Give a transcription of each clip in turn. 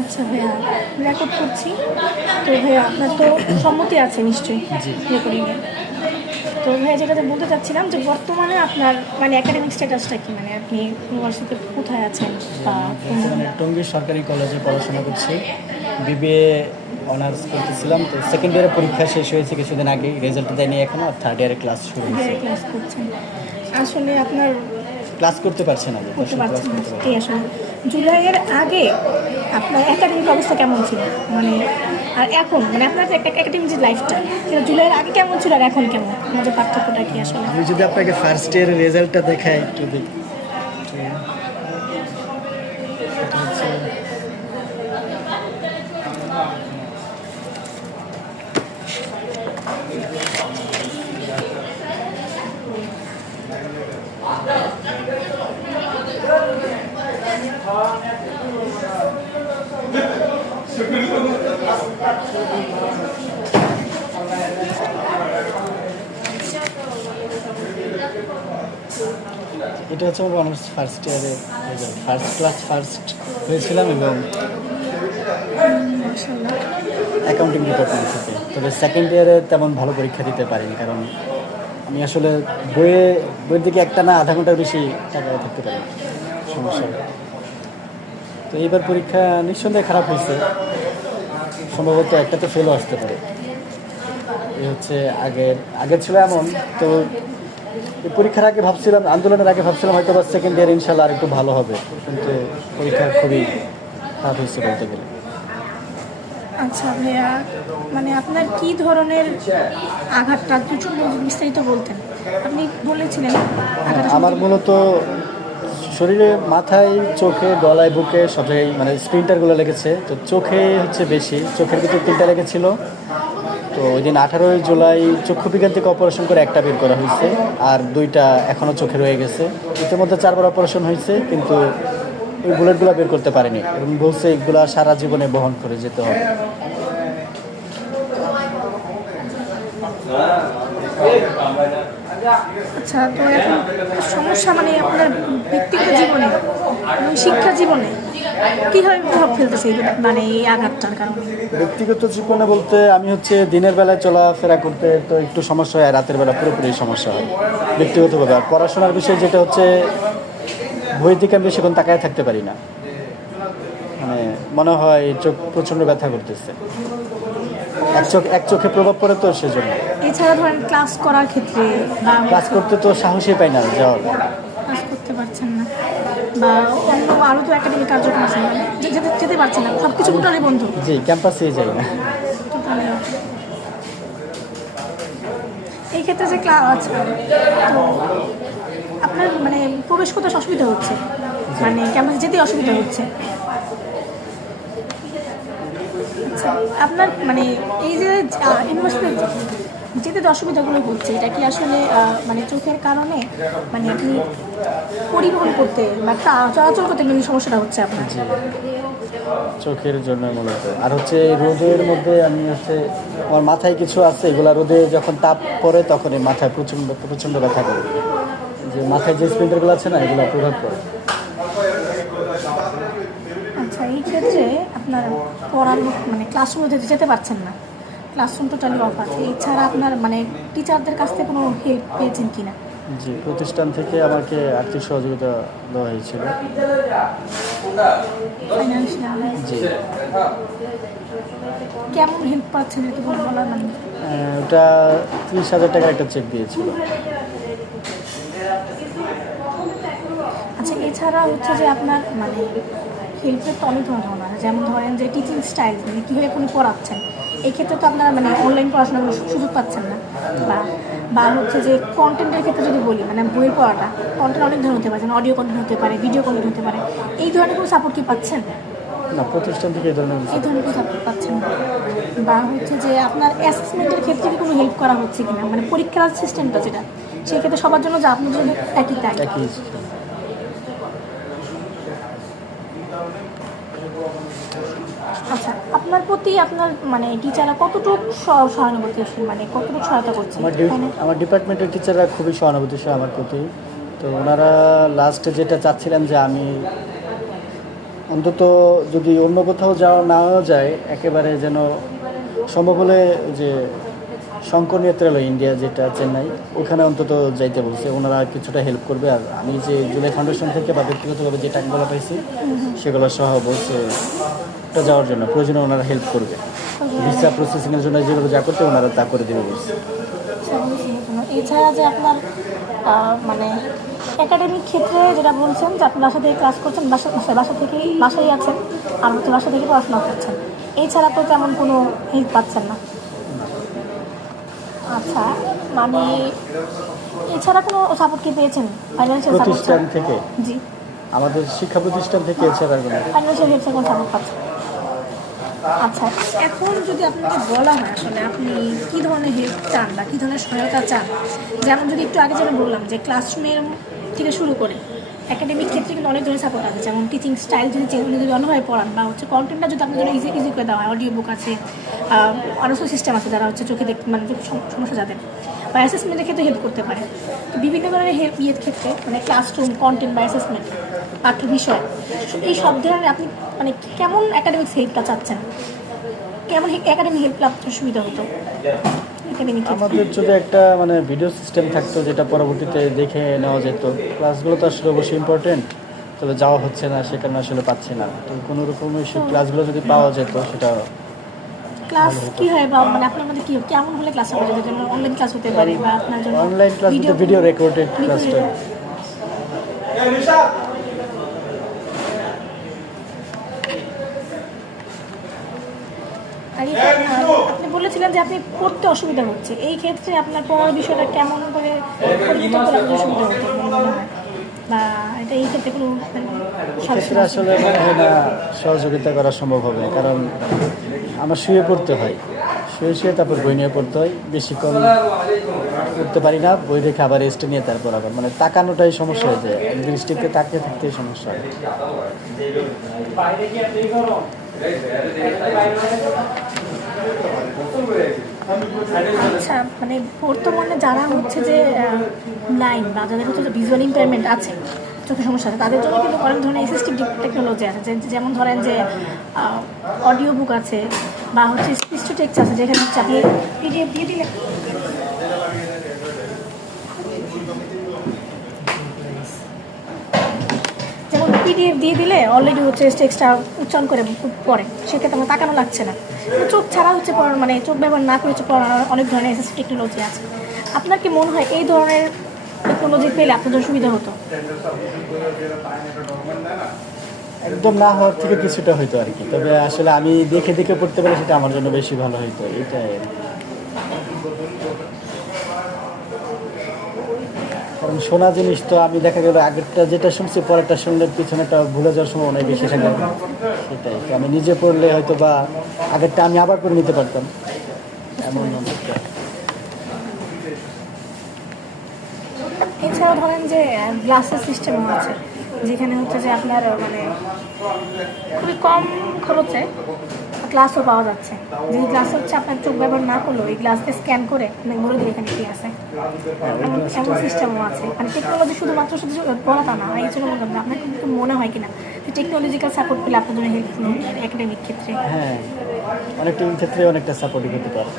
আচ্ছা ভাইয়া, রেকর্ড করছি। তো ভাইয়া আপনার তো সম্মতি আছে নিশ্চয়ই জি। রেকর্ডিংয়ে। তো ভাইয়া যেটাতে বলতে চাচ্ছিলাম যে বর্তমানে আপনার মানে একাডেমিক স্ট্যাটাসটা কি, মানে আপনি ইউনিভার্সিটিতে কোথায় আছেন বা কোন বর্তমানে টঙ্গী সরকারি কলেজে পড়াশোনা করছি, বিবিএ অনার্স করতেছিলাম। তো সেকেন্ড ইয়ারের পরীক্ষা শেষ হয়েছে কিছুদিন আগেই, রেজাল্ট দেয়নি এখনও। আর থার্ড ইয়ারের ক্লাস শুরু হয়েছে। ক্লাস করছেন? আসলে আপনার ক্লাস করতে পারছে না, করতে ক্লাস পারছেন না করতে পারছে এই আসলে জুলাইয়ের আগে আপনার একাডেমিক অবস্থা কেমন ছিল, মানে আর এখন মানে আপনার যে একাডেমিক যে লাইফটা সেটা জুলাইয়ের আগে কেমন ছিল আর এখন কেমন, আমাদের পার্থক্যটা কি আসলে? আমি যদি আপনাকে ফার্স্ট ইয়ারের রেজাল্টটা দেখাই একটু এটা হচ্ছে এটা হচ্ছে আমার অনার্স ফার্স্ট ইয়ারে রেজাল্ট। ফার্স্ট ক্লাস ফার্স্ট হয়েছিলাম এবং মাশাআল্লাহ। অ্যাকাউন্টিং ডিপার্টমেন্ট থেকে। তবে সেকেন্ড ইয়ারে তেমন ভালো পরীক্ষা দিতে পারিনি, কারণ আমি আসলে বইয়ের দিকে একটা না আধা ঘন্টার বেশি টাকায় থাকতে পারি, সমস্যা। তো এইবার পরীক্ষা নিঃসন্দেহে খারাপ হয়েছে, সম্ভবত একটা তো ফেলও আসতে পারে। এই হচ্ছে আগের ছিল এমন। তো এই পরীক্ষার আগে ভাবছিলাম, আন্দোলনের আগে ভাবছিলাম হয়তো বা সেকেন্ড ইয়ার ইনশাল্লাহ আর একটু ভালো হবে, কিন্তু পরীক্ষা খুবই খারাপ হয়েছে বলতে গেলে। আচ্ছা ভাইয়া, মানে আপনার কি ধরনের আঘাতটা কিছু বিস্তারিত বলতেন? আপনি বলেছিলেন আঘাতটা আমার মূলত শরীরে, মাথায়, চোখে, গলায়, বুকে সব জায়গায় মানে স্প্লিন্টারগুলো লেগেছে। তো চোখে হচ্ছে বেশি, চোখের ভিতরে 3টা লেগেছিল। তো ওই দিন 18ই জুলাই চক্ষু বিজ্ঞান থেকে অপারেশন করে একটা বের করা হয়েছে, আর 2টা এখনও চোখে রয়ে গেছে। ইতিমধ্যে 4বার অপারেশন হয়েছে, কিন্তু ওই বুলেটগুলো বের করতে পারেনি এবং বলছে এগুলা সারা জীবনে বহন করে যেতে হবে। আচ্ছা, তো এখন সমস্যা মানে আপনার ব্যক্তিগত জীবনে এবং শিক্ষা জীবনে কীভাবে প্রভাব ফেলতেছে মানে এই আঘাতটার কারণে? ব্যক্তিগত জীবনে বলতে আমি হচ্ছে দিনের বেলায় চলাফেরা করতে তো একটু সমস্যা হয়, আর রাতের বেলা পুরোপুরি সমস্যা হয় ব্যক্তিগতভাবে। আর পড়াশোনার বিষয় যেটা হচ্ছে, বইয়ের দিকে আমি বেশিক্ষণ তাকায় থাকতে পারি না, মানে মনে হয় চোখ প্রচণ্ড ব্যথা করতেছে, এক চোখে প্রভাব পড়ে, তো সেজন্য। এছাড়া ধরেন ক্লাস করার ক্ষেত্রে বা কাজ করতে তো সাহসই পাই না যাওয়ার। ক্লাস করতে পারছেন না বা অন্য আরও তো একাডেমিক কার্যক্রম আছে, মানে যেতে পারছেন না, সব কিছু টোটালি বন্ধ। জি, ক্যাম্পাসেই যাই না। টোটালি এই ক্ষেত্রে যে ক্লাস আছে, তো আপনার মানে প্রবেশ করতে অসুবিধা হচ্ছে, মানে ক্যাম্পাসে যেতে অসুবিধা হচ্ছে। আচ্ছা, আপনার মানে এই যে ইউনিভার্সিটি যেতে যে অসুবিধাগুলো হচ্ছে, এটা কি আসলে মানে চোখের কারণে, মানে আপনি পরিবহন করতে বা চলাচল করতে কিন্তু সমস্যাটা হচ্ছে আপনার? জি, চোখের জন্য মূলত। আর হচ্ছে রোদের মধ্যে আমি হচ্ছে আমার মাথায় কিছু আছে, এগুলা রোদে যখন তাপ পড়ে তখন এই মাথায় প্রচণ্ড প্রচণ্ড ব্যথা করে, যে মাথায় যে স্প্লিন্টারগুলো আছে না, এগুলো প্রভাব পড়ে। আচ্ছা, এই ক্ষেত্রে আপনার পড়ার মানে ক্লাসরুমে যেতে পারছেন না, ক্লাসরুম টোটালি অফ আছে। এছাড়া আপনার মানে টিচারদের কাছ থেকে কোনো হেল্প পেয়েছেন কি না? জি, প্রতিষ্ঠান থেকে আমাকে আর্থিক সহযোগিতা দেওয়া হয়েছিল। ফাইন্যান্সিয়াল জি, কেমন হেল্প পাচ্ছেন এটা বলার মানে? ওটা 30,000 টাকার একটা চেক দিয়েছিল। আচ্ছা, এছাড়া হচ্ছে যে আপনার মানে হেল্পের তো অনেক ধরনের আছে, যেমন ধরেন যে টিচিং স্টাইল, মানে কীভাবে কোনো পড়াচ্ছেন, এই ক্ষেত্রে তো আপনারা মানে অনলাইন পড়াশোনার কোনো সুযোগ পাচ্ছেন না, বা বা হচ্ছে যে কন্টেন্টের ক্ষেত্রে যদি বলি, মানে বইয়ের পড়াটা কন্টেন্ট অনেক ধরনের হতে পারে, যেমন অডিও কন্টেন্ট হতে পারে, ভিডিও কন্টেন্ট হতে পারে, এই ধরনের কোনো সাপোর্ট কি পাচ্ছেন? না, প্রতিষ্ঠান থেকে এই ধরনের এই ধরনের কোনো সাপোর্ট পাচ্ছেন না। বা হচ্ছে যে আপনার অ্যাসেসমেন্টের ক্ষেত্রে কি কোনো হেল্প করা হচ্ছে কিনা, মানে পরীক্ষার সিস্টেমটা যেটা, সেক্ষেত্রে সবার জন্য যা আপনার জন্য একই তাই? একই। আচ্ছা, আপনার প্রতি আপনার মানে টিচাররা কতটুকু সহানুভূতিশীল, মানে কতটুকু সহায়তা করছে? আমার ডিপার্টমেন্টের টিচাররা খুবই সহানুভূতিশীল আমার প্রতি। তো ওনারা লাস্টে যেটা চাচ্ছিলেন যে আমি অন্তত যদি অন্য কোথাও যাওয়া নাও যায় একেবারে যেন সম্ভব হলে যে শঙ্কর নেত্রালয় ইন্ডিয়া যেটা চেন্নাই, ওখানে অন্তত যাইতে বলছে, ওনারা কিছুটা হেল্প করবে। আর আমি যে জুলাই ফাউন্ডেশন থেকে বা ব্যক্তিগতভাবে যে টাকাগুলো পাইছি সেগুলো সহ বলছে ওটা যাওয়ার জন্য প্রয়োজনে ওনারা হেল্প করবে, ভিসা প্রসেসিংয়ের জন্য যেগুলো যা করতে ওনারা তা করে দেবে বলছে। এছাড়া যে আপনার মানে একাডেমিক ক্ষেত্রে যেটা বলছেন যে আপনি বাসা থেকে ক্লাস করছেন, বাসা থেকেই বাসায় আছেন আর হচ্ছে বাসা থেকে পড়াশোনা করছেন, এছাড়া তো তেমন কোনো হেল্প পাচ্ছেন না। আচ্ছা, মানে এছাড়া কোনো সাপোর্ট কি পেয়েছেন ফাইন্যান্সিয়াল সাপোর্ট? প্রতিষ্ঠান থেকে, জি, আমাদের শিক্ষা প্রতিষ্ঠান থেকে এছাড়া কোনো ফাইন্যান্সিয়াল হেল্পের কোনো সাপোর্ট পাচ্ছেন? আচ্ছা, এখন যদি আপনাকে বলা হয় আসলে আপনি কী ধরনের হেল্প চান বা কী ধরনের সহায়তা চান, যেমন যদি একটু আগে যেটা বললাম যে ক্লাসরুমের থেকে শুরু করে একাডেমিক ক্ষেত্রে কিন্তু অনেক ধরনের সাপোর্ট আছে, যেমন টিচিং স্টাইল যদি চেঞ্জ যদি অন্যভাবে পড়ান বা হচ্ছে কন্টেন্টটা যদি আপনার জন্য ইজি করে দেওয়া হয়, অডিও বুক আছে, আরও সিস্টেম আছে যারা হচ্ছে চোখে দেখতে মানে সমস্যা যাদের বা অ্যাসেসমেন্টের ক্ষেত্রে হেল্প করতে পারে। তো বিভিন্ন ধরনের হেল্প ক্ষেত্রে মানে ক্লাসরুম কন্টেন্ট বা অ্যাসেসমেন্ট পাঠ্য বিষয় এই সব ধরনের আপনি মানে কেমন একাডেমিক্স হেল্পটা চাচ্ছেন, কেমন একাডেমিক হেল্প আপনার সুবিধা হতো? আমাদের যদি একটা মানে ভিডিও সিস্টেম থাকতো যেটা পরবর্তীতে দেখে নেওয়া যেত, ক্লাসগুলো তো আসলে অবশ্যই ইম্পর্টেন্ট, তবে যাওয়া হচ্ছে না সে কারণে আসলে পাচ্ছি না। তো কোনো রকম সেই ক্লাসগুলো যদি পাওয়া যেত সেটা ক্লাস কি হয় বা মানে আপনার মধ্যে কি কেমন হলে ক্লাস হবে, যেমন অনলাইন ক্লাস হতে পারে বা আপনার জন্য অনলাইন ক্লাস ভিডিও রেকর্ডেড ক্লাসটা। আর আপনি বলেছিলেন যে আপনি পড়তে অসুবিধা হচ্ছে, এই ক্ষেত্রে আপনার পড়ার বিষয়টা কেমন করে পরিবর্তন করলে আপনার সুবিধা হতো মনে হয়, বা এটা এই ক্ষেত্রে কোনো ক্ষেত্রে আসলে মনে হয় না সহযোগিতা করা সম্ভব হবে, কারণ আমার শুয়ে পড়তে হয়, শুয়ে তারপর বই নিয়ে পড়তে হয়, বেশিক্ষণ পড়তে পারি না, বই রেখে আবার রেস্টে নিয়ে তারপর আবার মানে তাকানোটাই সমস্যা হয়ে যায়, দৃষ্টিতে তাকিয়ে থাকতেই সমস্যা হয়। আচ্ছা, মানে বর্তমানে যারা হচ্ছে যে ব্লাইন্ড বা যাদের হচ্ছে যে ভিজুয়াল ইম্পেয়ারমেন্ট আছে, চোখের সমস্যা আছে, তাদের জন্য কিন্তু অনেক ধরনের অ্যাসিস্টিভ টেকনোলজি আছে, যেমন ধরেন যে অডিও বুক আছে বা হচ্ছে স্পিচ টু টেক্সট আছে, যেখানে হচ্ছে আপনি পিডিএফ দিয়ে দিলে যেমন পিডিএফ দিয়ে দিলে অলরেডি হচ্ছে টেক্সটটা উচ্চারণ করে পড়ে, সেক্ষেত্রে আমার তাকানো লাগছে না। চোখ ছাড়া হচ্ছে পড়ার মানে চোখ ব্যবহার না করে হচ্ছে পড়ার অনেক ধরনের অ্যাসিস্টিভ টেকনোলজি আছে। আপনার কি মনে হয় এই ধরনের টেকনোলজি পেলে আপনার জন্য সুবিধা হতো? একদম না হওয়ার থেকে কিছুটা হইতো আর কি, তবে আসলে আমি দেখে দেখে পড়তে পারি সেটা আমার জন্য বেশি ভালো হইতো, এটাই। কারণ শোনা জিনিস তো আমি দেখা গেল আগেরটা যেটা শুনছি পরেরটা শুনলে পিছনেটা ভুলে যাওয়ার সময় অনেক বেশি থাকে, সেটাই তো আমি নিজে পড়লে হয়তো বা আগেরটা আমি আবার পড়ে নিতে পারতাম এমন। এছাড়াও ধরেন যে গ্লাসের সিস্টেমও আছে, যেখানে হচ্ছে যে আপনার মানে খুবই কম খরচে গ্লাসও পাওয়া যাচ্ছে, যে গ্লাস হচ্ছে আপনার চোখ ব্যবহার না করলেও এই গ্লাসকে স্ক্যান করে আপনাকে বলে দিবে এখানে কী আছে, এমন সিস্টেমও আছে। মানে টেকনোলজি শুধুমাত্র শুধু বলাটা না, এই জন্য বললাম যে আপনার কিন্তু মনে হয় কিনা যে টেকনোলজিক্যাল সাপোর্ট পেলে আপনার জন্য হেল্পফুল একাডেমিক ক্ষেত্রে? হ্যাঁ, অনেকটা ক্ষেত্রে অনেকটা সাপোর্টিং হতে পারে।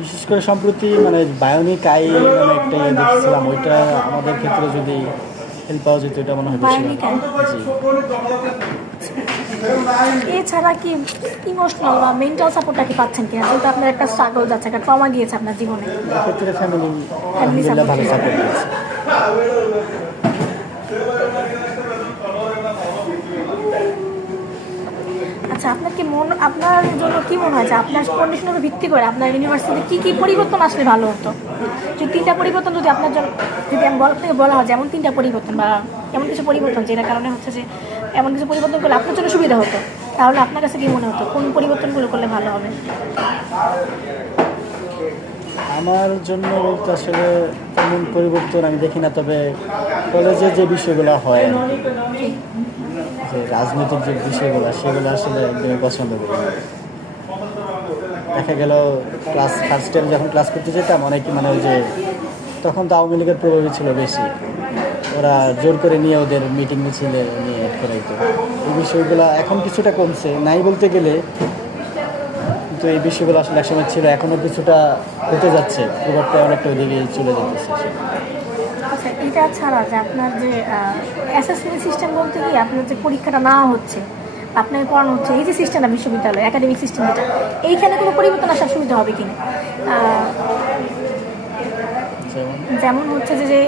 বিশেষ করে সম্প্রতি মানে বায়োনিক আই মানে একটা দেখছিলাম, ওইটা আমাদের ক্ষেত্রে যদি হেল্প পাওয়া যেত এটা মনে হয় বেশি। এছাড়া কি ইমোশনাল বা মেন্টাল সাপোর্টটা কি পাচ্ছেন কিনা, যেহেতু আপনার একটা স্ট্রাগল যাচ্ছে, একটা ট্রমা গিয়েছে আপনার জীবনে? এক্ষেত্রে ফ্যামিলি আলহামদুলিল্লাহ ভালো সাপোর্ট দিচ্ছে। আচ্ছা, আপনার জন্য কি মনে হয় যে আপনার কন্ডিশনের উপর ভিত্তি করে আপনার ইউনিভার্সিটিতে কী পরিবর্তন আসলে ভালো হতো? যে 3টা পরিবর্তন যদি আপনার জন্য যদি আমি থেকে বলা হয় যেমন 3টা পরিবর্তন বা এমন কিছু পরিবর্তন যেটার কারণে হচ্ছে যে এমন কিছু পরিবর্তন করলে আপনার জন্য সুবিধা হতো, তাহলে আপনার কাছে কী মনে হতো কোন পরিবর্তনগুলো করলে ভালো হবে? আমার জন্য বলতে আসলে তেমন পরিবর্তন আমি দেখি না, তবে কলেজে যে বিষয়গুলো হয় যে রাজনৈতিক যে বিষয়গুলো সেগুলো আসলে একদমই পছন্দ করি। দেখা গেল ক্লাস ফার্স্ট ইয়ার যখন ক্লাস করতে যেতাম অনেকে মানে ওই যে তখন তো আওয়ামী লীগের প্রভাবই ছিল বেশি, ওরা জোর করে নিয়ে ওদের মিটিং মিছিলে নিয়ে অ্যাড করাইতো। এই বিষয়গুলো এখন কিছুটা কমছে, নাই বলতে গেলে, কিন্তু এই বিষয়গুলো আসলে একসময় ছিল, এখনও কিছুটা হতে যাচ্ছে, প্রভাবটা অনেকটা ওইদিকে চলে যেতেছে। আচ্ছা, এটা ছাড়া যে আপনার যে অ্যাসেসমেন্ট সিস্টেম বলতে কি আপনার যে পরীক্ষাটা নেওয়া হচ্ছে, আপনাকে পড়ানো হচ্ছে, এই যে সিস্টেমটা বিশ্ববিদ্যালয় একাডেমিক সিস্টেম যেটা, এইখানে কোনো পরিবর্তন আসার সুবিধা হবে কিনা? যেমন হচ্ছে যে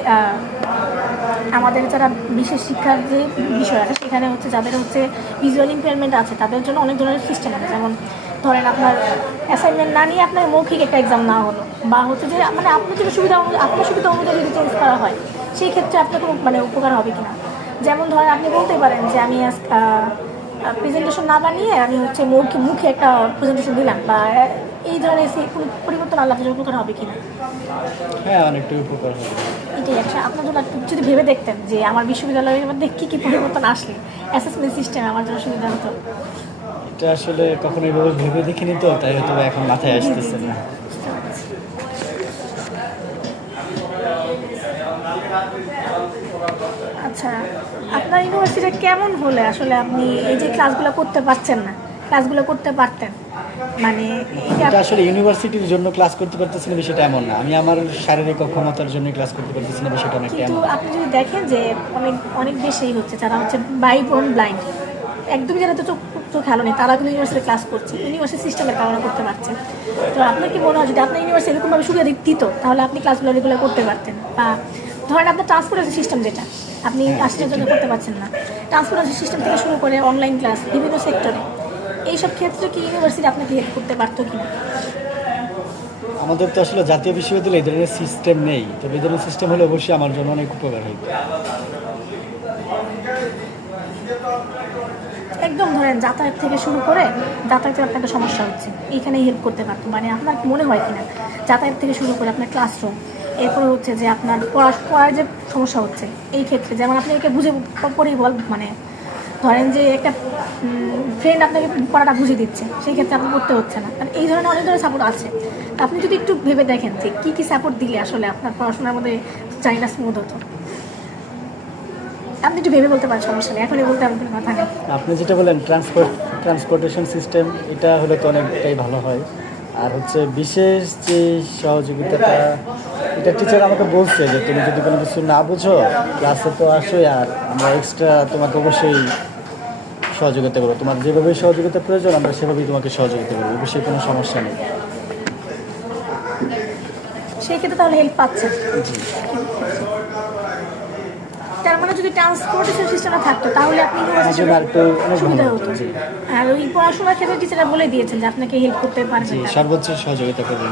আমাদের যারা বিশেষ শিক্ষার যে বিষয় আছে সেখানে হচ্ছে যাদের হচ্ছে ভিজুয়াল ইমপেয়ারমেন্ট আছে তাদের জন্য অনেক ধরনের সিস্টেম আছে। যেমন ধরেন আপনার অ্যাসাইনমেন্ট না নিয়ে আপনার মৌখিক একটা এক্সাম নেওয়া হলো, বা হচ্ছে যে মানে আপনার যদি আপনার সুবিধা অনুযায়ী যদি চেঞ্জ করা হয় সেই ক্ষেত্রে আপনার কোনো মানে উপকার হবে কিনা। যেমন ধরেন আপনি বলতে পারেন যে আমি প্রেজেন্টেশন না বানিয়ে আমি হচ্ছে মুখে একটা প্রেজেন্টেশন দিলাম, বা এই ধরনের কোনো পরিবর্তন আল্লাহ আপনার উপকার হবে কিনা? হ্যাঁ, অনেকটাই উপকার হবে। এটাই একটা আপনার জন্য যদি ভেবে দেখতেন যে আমার বিশ্ববিদ্যালয়ের মধ্যে কী কী পরিবর্তন আসলে অ্যাসেসমেন্ট সিস্টেম আমার জন্য সুবিধা হতো। এটা আসলে কখনো এইভাবে ভেবে দেখিনি, তো তাই হয়তো এখন মাথায় আসতেছে না। আচ্ছা, আপনার ইউনিভার্সিটি কেমন হলে আসলে আপনি এই যে ক্লাসগুলো করতে পারছেন না, ক্লাসগুলো করতে পারতেন, মানে এটা আসলে ইউনিভার্সিটির জন্য ক্লাস করতে পারতেছি না বিষয়টা এমন না, আমি আমার শারীরিক অক্ষমতার জন্য ক্লাস করতে পারতেছি না বিষয়টা অনেকটা কিন্তু এমন। আপনি যদি দেখেন যে অনেক অনেক দেশেই হচ্ছে যারা হচ্ছে বাইবোন ব্লাইন্ড, একদমই যারা তো চোখ খেলো নেই, তারা কিন্তু ইউনিভার্সিটি ক্লাস করছে, ইউনিভার্সিটি সিস্টেমের কারণে করতে পারছে। তো আপনার কি মনে হয় যদি আপনার ইউনিভার্সিটি এরকমভাবে সুবিধা দিত তাহলে আপনি ক্লাসগুলো রেগুলার করতে পারতেন? বা ধরেন আপনার ট্রান্সপোর্টেশন সিস্টেম যেটা আপনি আসলে জন্য করতে পারছেন না, ট্রান্সপোর্টেশন সিস্টেম থেকে শুরু করে অনলাইন ক্লাস বিভিন্ন সেক্টরে, এইসব ক্ষেত্রে কি ইউনিভার্সিটি আপনাকে হেল্প করতে পারতো কিনা? আমাদের তো আসলে জাতীয় বিশ্ববিদ্যালয়ে এই ধরনের সিস্টেম নেই, তবে এই ধরনের সিস্টেম হলে অবশ্যই আমার জন্য অনেক উপকার হইতো। একদম ধরেন যাতায়াত থেকে শুরু করে, যাতায়াতের আপনার একটা সমস্যা হচ্ছে, এইখানেই হেল্প করতে পারতো, মানে আপনার মনে হয় কিনা যাতায়াত থেকে শুরু করে আপনার ক্লাসরুম, এরপরে হচ্ছে যে আপনার পড়ার যে সমস্যা হচ্ছে এই ক্ষেত্রে, যেমন আপনি একে বুঝে পড়েই মানে ধরেন যে একটা ফ্রেন্ড আপনাকে পড়াটা বুঝিয়ে দিচ্ছে, সেই ক্ষেত্রে আপনি পড়তে হচ্ছে না, কারণ এই ধরনের অনেক ধরনের সাপোর্ট আছে। আপনি যদি একটু ভেবে দেখেন যে কী কী সাপোর্ট দিলে আসলে আপনার পড়াশোনার মধ্যে জানি না স্মুথ হতো, আপনি একটু ভেবে বলতে পারেন, সমস্যা নেই, এখনই বলতে আমার কোনো কথা নেই। আপনি যেটা বলেন ট্রান্সপোর্টেশন সিস্টেম, এটা হলে তো অনেকটাই ভালো হয়। আর হচ্ছে বিশেষ যে সহযোগিতাটা, এটা টিচার আমাকে বলছে যে তুমি যদি কোনো কিছু না বুঝো ক্লাসে তো আসোই, আর আমরা এক্সট্রা তোমাকে অবশ্যই সহযোগিতা করবো, তোমার যেভাবে সহযোগিতা প্রয়োজন আমরা সেভাবেই তোমাকে সহযোগিতা করবো, অবশ্যই কোনো সমস্যা নেই। সেই ক্ষেত্রে তাহলে হেল্প পাচ্ছেন। তার মানে যদি ট্রান্সপোর্টেশন সিস্টেমটা থাকতো তাহলে আপনি সুবিধা হতো। আর ওই পড়াশোনার ক্ষেত্রে টিচাররা বলে দিয়েছেন যে আপনাকে হেল্প করতে পারবেন, সর্বোচ্চ সহযোগিতা করবেন।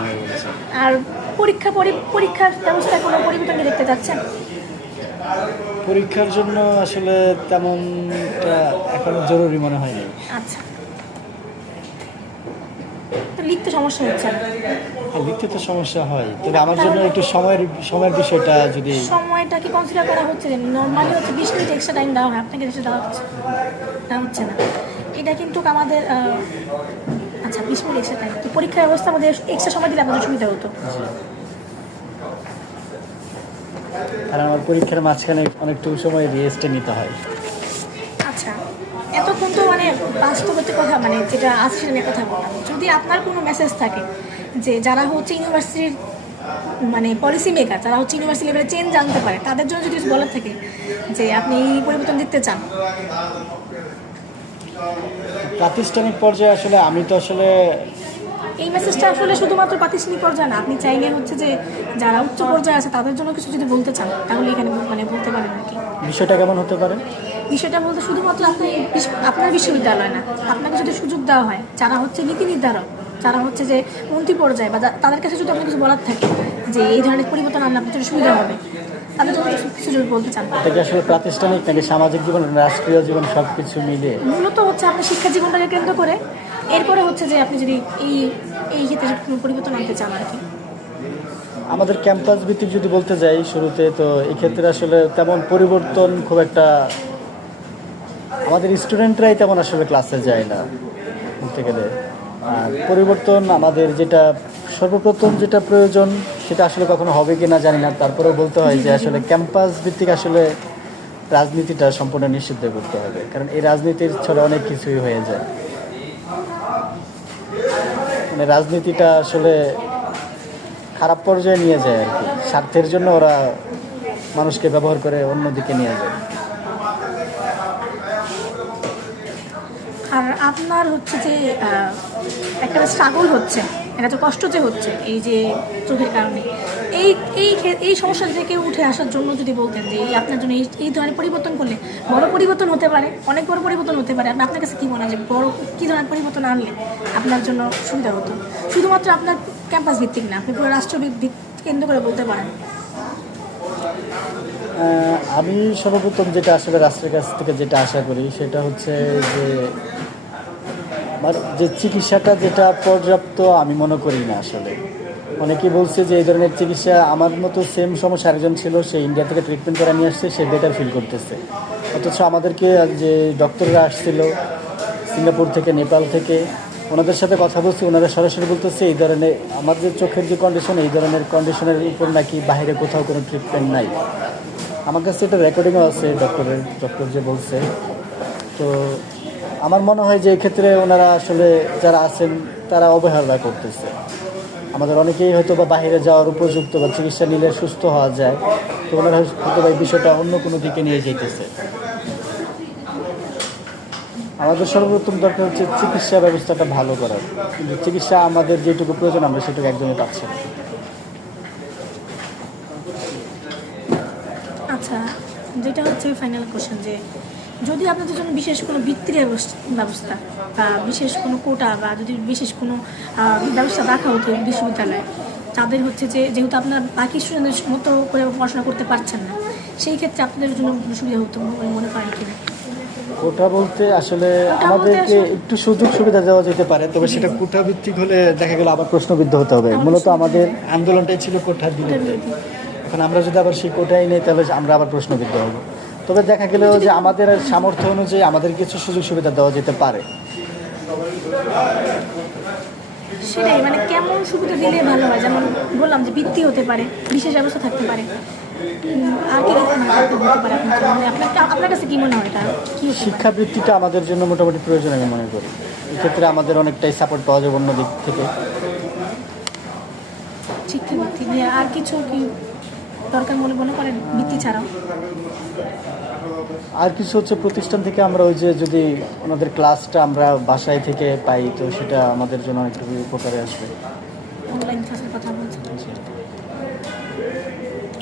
আর পরীক্ষার ব্যবস্থায় কোনো পরিবর্তন দেখতে যাচ্ছেন? পরীক্ষার জন্য আসলে তেমনটা এখন জরুরি মনে হয়নি। আচ্ছা, তো লিখতে সমস্যা হচ্ছে না? লিখতে তো সমস্যা হয়, তবে আমার জন্য একটু সময়ের বিষয়টা যদি সময়টা কি কনসিডার করা হচ্ছে? যে নর্মালি হচ্ছে 20 মিনিট এক্সট্রা টাইম দেওয়া হয়, আপনাকে এসে দেওয়া হচ্ছে না, এটা কিন্তু আমাদের আচ্ছা 20 মিনিট এক্সট্রা টাইম, তো পরীক্ষার ব্যবস্থা আমাদের এক্সট্রা সময় দিলে আমাদের সুবিধা হতো। আর আমার পরীক্ষার মাঝখানে অনেকটুকু সময় রেস্টে নিতে হয়। আচ্ছা, এতক্ষণ তো মানে বাস্তবতার কথা, মানে যেটা আছে সেটা নিয়ে কথা বললাম, যদি আপনার কোনো মেসেজ থাকে যে যারা হচ্ছে ইউনিভার্সিটির মানে পলিসি মেকার, যারা হচ্ছে ইউনিভার্সিটি লেভেলে চেঞ্জ আনতে পারে, তাদের জন্য যদি কিছু বলার থাকে যে আপনি এই পরিবর্তন দিতে চান? প্রাতিষ্ঠানিক পর্যায়ে আসলে আমি তো আসলে এই মেসেজটা আসলে শুধুমাত্র প্রাতিষ্ঠানিক পর্যায়ে না, আপনি চাইলে হচ্ছে যে যারা উচ্চ পর্যায়ে আছে তাদের জন্য কিছু যদি বলতে চান তাহলে এখানে মানে বলতে পারেন আর কি। বিষয়টা কেমন হতে পারে? বিষয়টা বলতে শুধুমাত্র আপনার বিশ্ববিদ্যালয় না, আপনাকে যদি সুযোগ দেওয়া হয় যারা হচ্ছে নীতি নির্ধারক, যারা হচ্ছে যে মন্ত্রী পর্যায়ে, বা তাদের কাছে যদি আপনার কিছু বলার থাকে যে এই ধরনের পরিবর্তন আনলে আপনার জন্য সুবিধা হবে, তাদের জন্য কিছু যদি বলতে চান। এটা কি আসলে প্রাতিষ্ঠানিক নাকি সামাজিক জীবন, রাষ্ট্রীয় জীবন, সব কিছু মিলে? মূলত হচ্ছে আপনার শিক্ষা জীবনটাকে কেন্দ্র করে, এরপরে হচ্ছে যে আপনি যদি এই ক্ষেত্রে কোনো পরিবর্তন আনতে চান আর কি। আমাদের ক্যাম্পাস ভিত্তিক যদি বলতে যাই শুরুতে, তো এই ক্ষেত্রে আসলে তেমন পরিবর্তন খুব একটা, আমাদের স্টুডেন্টরাই তেমন আসলে ক্লাসে যায় না বলতে গেলে। আর পরিবর্তন আমাদের যেটা সর্বপ্রথম যেটা প্রয়োজন সেটা আসলে কখনো হবে কি না জানি না, তারপরেও বলতে হয় যে আসলে ক্যাম্পাস ভিত্তিক আসলে রাজনীতিটা সম্পূর্ণ নিষিদ্ধ করতে হবে, কারণ এই রাজনীতির ছলে অনেক কিছুই হয়ে যায়। মানে রাজনীতিটা আসলে খারাপ পর্যায়ে নিয়ে যায় আর কি, স্বার্থের জন্য ওরা মানুষকে ব্যবহার করে অন্যদিকে নিয়ে যায়। আর আপনার হচ্ছে যে একটা স্ট্রাগল হচ্ছে, একটা তো কষ্ট যে হচ্ছে এই যে চোখের কারণে, এই এই এই সমস্যা থেকে উঠে আসার জন্য যদি বলতেন যে এই আপনার জন্য এই ধরনের পরিবর্তন করলে বড় পরিবর্তন হতে পারে, অনেক বড় পরিবর্তন হতে পারে, আপনার কাছে কী মনে হয় যে বড় কী ধরনের পরিবর্তন আনলে আপনার জন্য সুবিধা হতো? শুধুমাত্র আপনার ক্যাম্পাস ভিত্তিক না, আপনি পুরো রাষ্ট্রভিত্তিক কেন্দ্র করে বলতে পারেন। আমি সর্বপ্রথম যেটা আসলে রাষ্ট্রের কাছ থেকে যেটা আশা করি সেটা হচ্ছে যে আমার যে চিকিৎসাটা যেটা পর্যাপ্ত আমি মনে করি না আসলে। অনেকেই বলছে যে এই ধরনের চিকিৎসা, আমার মতো সেম সমস্যা আরেকজন ছিল, সে ইন্ডিয়া থেকে ট্রিটমেন্ট করে নিয়ে আসছে, সে বেটার ফিল করতেছে। অথচ আমাদেরকে যে ডক্টররা আসছিল সিঙ্গাপুর থেকে, নেপাল থেকে, ওনাদের সাথে কথা বলছি, ওনারা সরাসরি বলতেছে এই ধরনের আমার যে চোখের যে কন্ডিশন, এই ধরনের কন্ডিশনের উপর নাকি বাইরে কোথাও কোনো ট্রিটমেন্ট নাই। আমার কাছে এটা রেকর্ডিংও আছে ডক্টর যে বলছে। তো আমার মনে হয় যে এই ক্ষেত্রে ওনারা আসলে যারা আছেন তারা অবহেলা করতেছে। আমাদের অনেকেই হয়তো বা বাইরে যাওয়ার উপযুক্ত বা চিকিৎসা নিলে সুস্থ হওয়া যায়, তো ওনারা হয়তো বা এই বিষয়টা অন্য কোনো দিকে নিয়ে যেতেছে। আমাদের সর্বপ্রথম দরকার হচ্ছে চিকিৎসা ব্যবস্থাটা ভালো করার, কিন্তু চিকিৎসা আমাদের যেটুকু প্রয়োজন আমরা সেটুকু একদমই পাচ্ছি না। আচ্ছা, যেটা হচ্ছে ফাইনাল কোশ্চেন, যে যদি আপনাদের জন্য বিশেষ কোনো বৃত্তির ব্যবস্থা বা বিশেষ কোনো কোটা বা যদি বিশেষ কোনো ব্যবস্থা রাখা হতো বিশ্ববিদ্যালয়ে, তাদের হচ্ছে যে যেহেতু আপনার বাকি স্টুডেন্টদের মতো করে পড়াশোনা করতে পারছেন না, সেই ক্ষেত্রে আপনাদের জন্য সুবিধা হতো মনে করেন কিনা? কোটা বলতে আসলে আমাদেরকে একটু সুযোগ সুবিধা দেওয়া যেতে পারে, তবে সেটা কোটা ভিত্তিক হলে দেখা গেল আবার প্রশ্নবিদ্ধ হতে হবে। মূলত আমাদের আন্দোলনটাই ছিল কোটার বিরুদ্ধে। এখন আমরা যদি আবার সেই কোটাই নেই তাহলে আমরা আবার প্রশ্নবিদ্ধ হব। তবে দেখা গেল যে আমাদের সামর্থ্য অনুযায়ী আমাদের কিছু সুযোগ সুবিধা দেওয়া যেতে পারে। সেটাই, মানে কেমন সুবিধা দিলে ভালো হয়? যেমন বললাম যে বৃত্তি হতে পারে, বিশেষ ব্যবস্থা থাকতে পারে, আর কি হতে পারে আপনার জন্য? মানে আপনার কাছে কী মনে হয় এটা কী হতে পারে? শিক্ষাবৃত্তিটা আমাদের জন্য মোটামুটি প্রয়োজন আমি মনে করি। এক্ষেত্রে আমাদের অনেকটাই সাপোর্ট পাওয়া যাবে অন্য দিক থেকে। শিক্ষাবৃত্তি ভাইয়া, আর কিছু কি দরকার মনে করেন বৃত্তি ছাড়াও? আর কিছু হচ্ছে প্রতিষ্ঠান থেকে আমরা ওই যে যদি ওনাদের ক্লাসটা আমরা বাসায় থেকে পাই, তো সেটা আমাদের জন্য একটু উপকারে আসবে। অনলাইন ক্লাসের কথা বলছেন,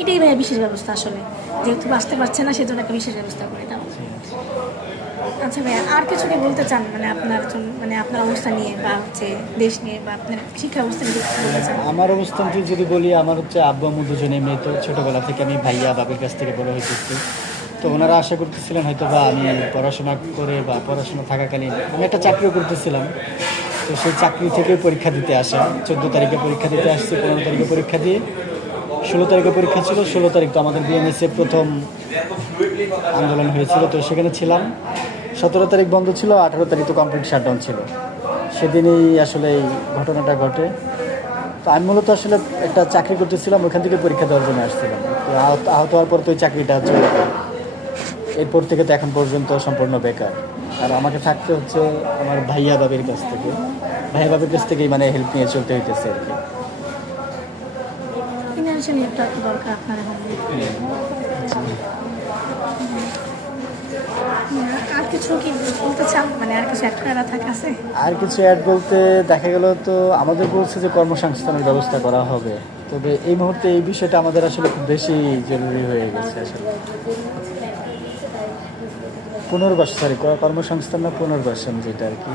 এটাই ভাইয়া বিশেষ ব্যবস্থা। আসলে যেহেতু আসতে পারছে না, সেজন্য একটা বিশেষ ব্যবস্থা করে দাও। আচ্ছা ভাইয়া, আর কিছু কি বলতে চান মানে আপনার মানে আপনার অবস্থা নিয়ে বা হচ্ছে দেশ নিয়ে বা আপনার শিক্ষা ব্যবস্থা নিয়ে কিছু বলতে চান? আমার অবস্থানটি যদি বলি, আমার হচ্ছে আব্বু আম্মু দুজনেই মেয়ে, তো ছোটোবেলা থেকে আমি ভাইয়া বাবার কাছ থেকে বড় হইতেছি। তো ওনারা আশা করতেছিলেন হয়তো বা আমি পড়াশোনা করে বা পড়াশোনা থাকাকালীন আমি একটা চাকরিও করতেছিলাম। তো সেই চাকরি থেকে পরীক্ষা দিতে আসা, 14 তারিখে পরীক্ষা দিতে আসছি, 15 তারিখে পরীক্ষা দিয়ে 16 তারিখে পরীক্ষা ছিল। 16 তারিখ তো আমাদের বিএমএসে প্রথম আন্দোলন হয়েছিল, তো সেখানে ছিলাম। 17 তারিখ বন্ধ ছিল, 18 তারিখ তো কমপ্লিট শাটডাউন ছিল। সেদিনই আসলে এই ঘটনাটা ঘটে। তো আমি মূলত আসলে একটা চাকরি করতেছিলাম, ওখান থেকে পরীক্ষা দেওয়ার জন্য আসছিলাম। তো আহত হওয়ার পর তো ওই চাকরিটা চলে গেল। এরপর থেকে তো এখন পর্যন্ত সম্পূর্ণ বেকার। আর আমাকে থাকতে হচ্ছে আমার ভাইয়া বাবির কাছ থেকে, ভাইয়া বাবির কাছ থেকেই মানে হেল্প নিয়ে চলতে হইতেছে আর কি। ফিনান্সিয়ালি একটা দরকার আপনার এখন। আর কিছু কি বলতে চান, মানে আর কিছু অ্যাড করা থাকে আছে? আর কিছু অ্যাড বলতে দেখা গেল তো আমাদের বলছে যে কর্মসংস্থানের ব্যবস্থা করা হবে, তবে এই মুহূর্তে এই বিষয়টা আমাদের আসলে খুব বেশি জরুরি হয়ে গেছে আসলে। পুনর্বাসন, কর্মসংস্থান না পুনর্বাসন যেটা আর কি।